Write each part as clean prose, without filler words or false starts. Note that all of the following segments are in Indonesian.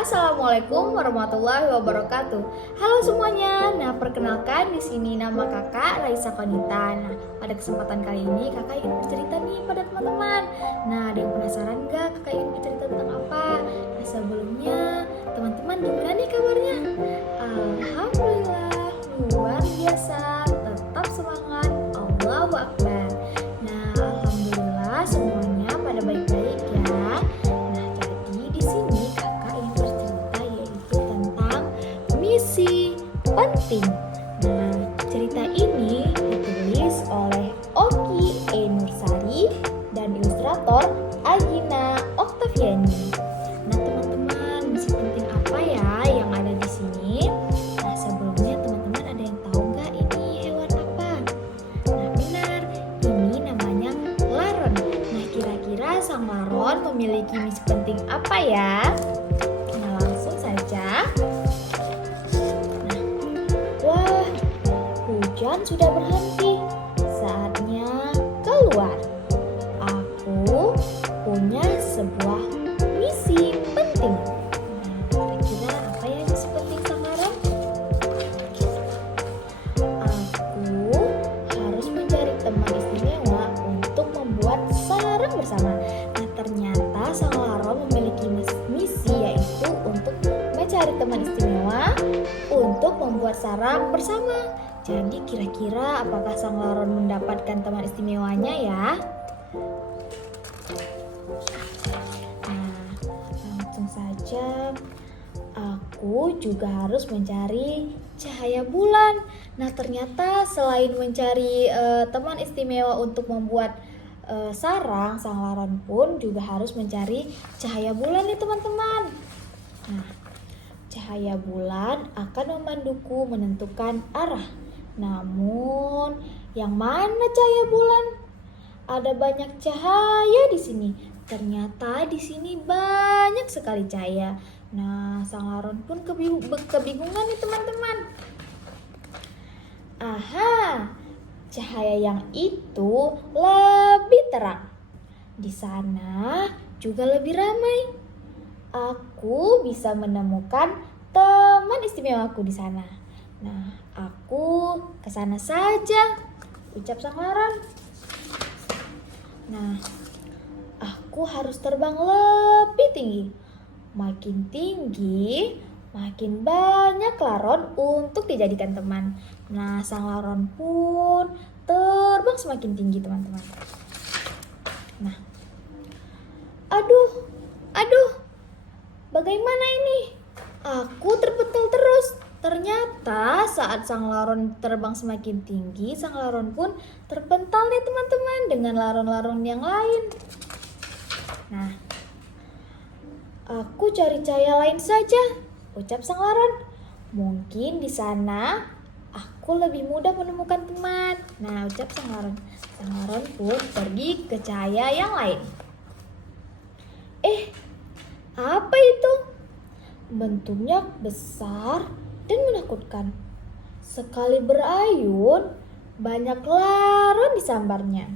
Assalamualaikum warahmatullahi wabarakatuh. Halo semuanya. Nah, perkenalkan di sini nama Kakak Raisa Konita. Nah, pada kesempatan kali ini Kakak ingin bercerita nih pada teman-teman. Nah, ada yang penasaran gak Kakak ingin bercerita tentang apa? Nah, sebelumnya teman-teman gimana nih kabarnya? Alhamdulillah, luar biasa. Tetap semangat. Allahu Akbar. Nah, alhamdulillah semuanya pada baik-baik ya. Nah, jadi di sini Kakak ingin bercerita yaitu tentang misi penting. Nah, cerita ini ditulis oleh Oki E. Nursari dan ilustrator Agina Oktaviani. Nah, teman-teman, misi penting apa ya yang ada di sini? Nah, sebelumnya teman-teman ada yang tahu nggak ini hewan apa? Nah, benar, ini namanya laron. Nah, kira-kira sang laron memiliki misi penting apa ya? Nah, langsung saja. Nah, wah, hujan sudah berhenti. Saatnya keluar. Aku punya sebuah misi penting. Nah, kira-kira apa ya misi penting sang laron? Aku harus mencari teman istimewa untuk membuat sarang bersama. Nah, ternyata sang laron memiliki misi yaitu untuk mencari teman istimewa untuk membuat sarang bersama. Jadi kira-kira apakah sang laron mendapatkan teman istimewanya ya? Nah, langsung saja. Aku juga harus mencari cahaya bulan. Nah, ternyata selain mencari teman istimewa untuk membuat sarang, sang laron pun juga harus mencari cahaya bulan nih teman-teman. Nah, cahaya bulan akan memanduku menentukan arah. Namun, yang mana cahaya bulan? Ada banyak cahaya di sini. Ternyata di sini banyak sekali cahaya. Nah, sang laron pun kebingungan nih teman-teman. Aha, cahaya yang itu lebih terang. Di sana juga lebih ramai. Aku bisa menemukan teman istimewaku di sana. Nah, aku ke sana saja, ucap sang laron. Nah, aku harus terbang lebih tinggi. Makin tinggi, makin banyak laron untuk dijadikan teman. Nah, sang laron pun terbang semakin tinggi, teman-teman. Nah, aduh, bagaimana ini? Aku terpental terus. Ternyata saat sang laron terbang semakin tinggi, sang laron pun terpental nih teman-teman dengan laron-laron yang lain. Nah, aku cari cahaya lain saja, ucap sang laron. Mungkin di sana aku lebih mudah menemukan teman. Nah, ucap sang laron. Sang laron pun pergi ke cahaya yang lain. Apa itu? Bentuknya besar dan menakutkan. Sekali berayun, banyak laron di sambarnya.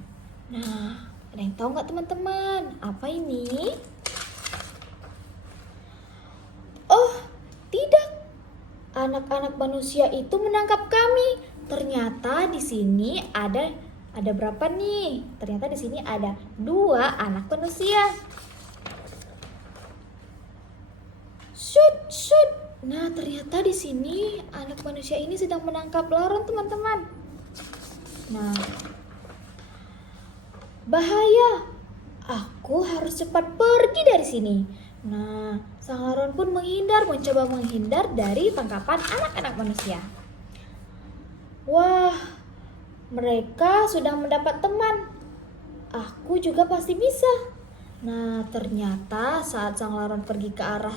Nah, ada yang tahu nggak teman-teman? Apa ini? Oh, tidak. Anak-anak manusia itu menangkap kami. Ternyata di sini ada berapa nih? Ternyata di sini ada 2 anak manusia. Shoot. Nah, ternyata di sini anak manusia ini sedang menangkap laron, teman-teman. Nah, bahaya. Aku harus cepat pergi dari sini. Nah, sang laron pun mencoba menghindar dari tangkapan anak-anak manusia. Wah, mereka sudah mendapat teman. Aku juga pasti bisa. Nah, ternyata saat sang laron pergi ke arah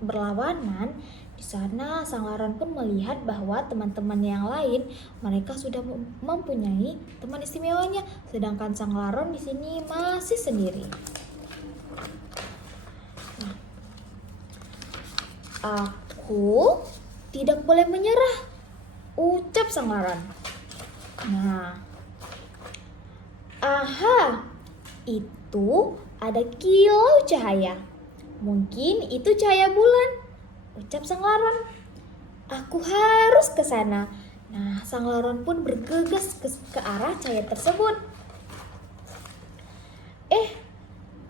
berlawanan, di sana sang laron pun melihat bahwa teman-teman yang lain mereka sudah mempunyai teman istimewanya, sedangkan sang laron di sini masih sendiri. Nah, aku tidak boleh menyerah, ucap sang laron. Nah, aha, itu ada kilau cahaya. Mungkin itu cahaya bulan, ucap sang laron. Aku harus ke sana. Nah, sang laron pun bergegas ke arah cahaya tersebut.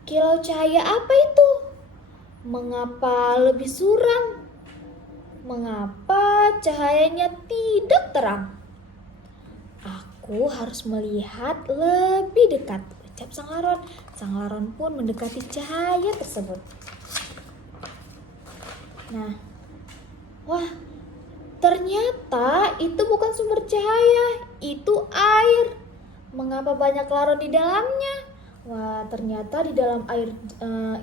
Kilau cahaya apa itu? Mengapa lebih suram? Mengapa cahayanya tidak terang? Aku harus melihat lebih dekat, ucap sang laron. Sang laron pun mendekati cahaya tersebut. Nah, wah, ternyata itu bukan sumber cahaya, itu air. Mengapa banyak laron di dalamnya? Wah, ternyata di dalam air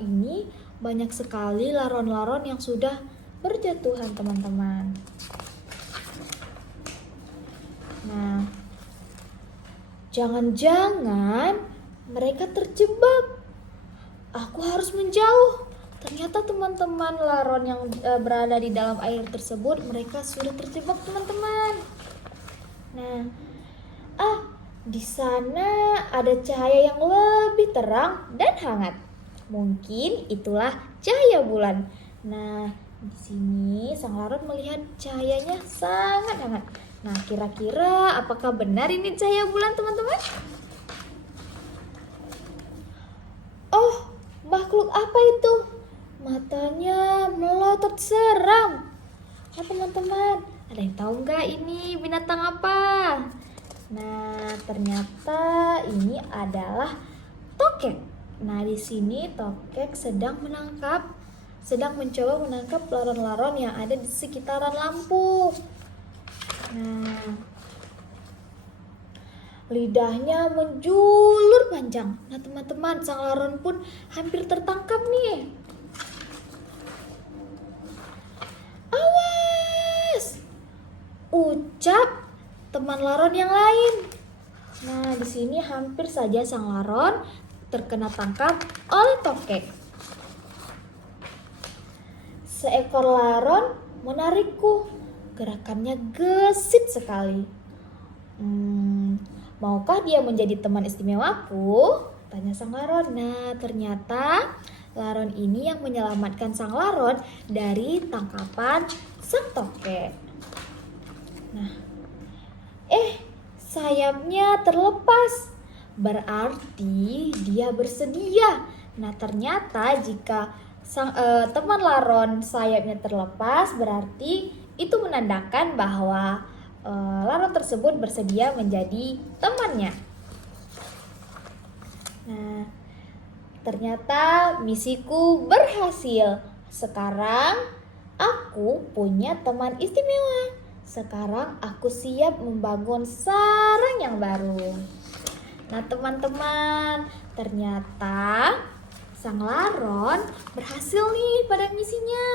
ini banyak sekali laron-laron yang sudah berjatuhan, teman-teman. Nah, jangan-jangan mereka terjebak. Aku harus menjauh. Ternyata teman-teman laron yang berada di dalam air tersebut, mereka sudah terjebak, teman-teman. Nah, di sana ada cahaya yang lebih terang dan hangat. Mungkin itulah cahaya bulan. Nah, di sini sang laron melihat cahayanya sangat hangat. Nah, kira-kira apakah benar ini cahaya bulan, teman-teman? Oh, makhluk apa itu? Matanya melotot seram. Nah, teman-teman, ada yang tahu nggak ini binatang apa? Nah, ternyata ini adalah tokek. Nah, di sini tokek sedang mencoba menangkap laron-laron yang ada di sekitaran lampu. Nah, lidahnya menjulur panjang. Nah, teman-teman, sang laron pun hampir tertangkap nih. Awas! Ucap teman laron yang lain. Nah, di sini hampir saja sang laron terkena tangkap oleh tokek. Seekor laron menarikku. Gerakannya gesit sekali. Maukah dia menjadi teman istimewaku? Tanya sang laron. Nah, ternyata laron ini yang menyelamatkan sang laron dari tangkapan sang tokek. Nah, sayapnya terlepas. Berarti dia bersedia. Nah, ternyata jika sang teman laron sayapnya terlepas, berarti itu menandakan bahwa laron tersebut bersedia menjadi temannya. Nah, ternyata misiku berhasil. Sekarang aku punya teman istimewa. Sekarang aku siap membangun sarang yang baru. Nah, teman-teman, ternyata sang laron berhasil nih pada misinya.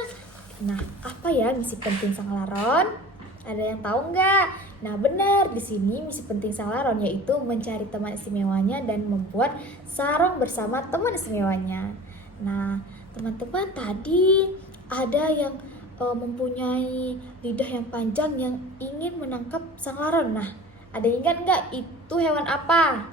Nah, apa ya misi penting sang laron? Ada yang tahu nggak? Nah, benar, di sini misi penting sang laron yaitu mencari teman istimewanya dan membuat sarang bersama teman istimewanya. Nah, teman-teman, tadi ada yang mempunyai lidah yang panjang yang ingin menangkap sang laron. Nah, ada yang ingat nggak itu hewan apa?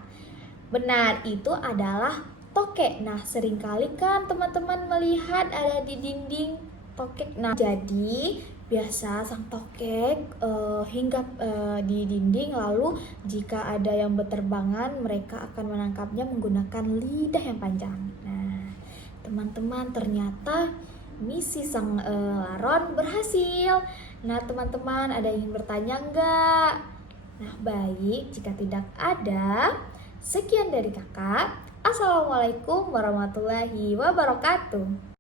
Benar, itu adalah tokek. Nah, seringkali kan teman-teman melihat ada di dinding tokek. Nah, jadi biasa sang tokek hinggap di dinding, lalu jika ada yang berterbangan, mereka akan menangkapnya menggunakan lidah yang panjang. Nah, teman-teman, ternyata misi sang laron berhasil. Nah, teman-teman, ada yang ingin bertanya enggak? Nah, baik, jika tidak ada, sekian dari kakak. Assalamualaikum warahmatullahi wabarakatuh.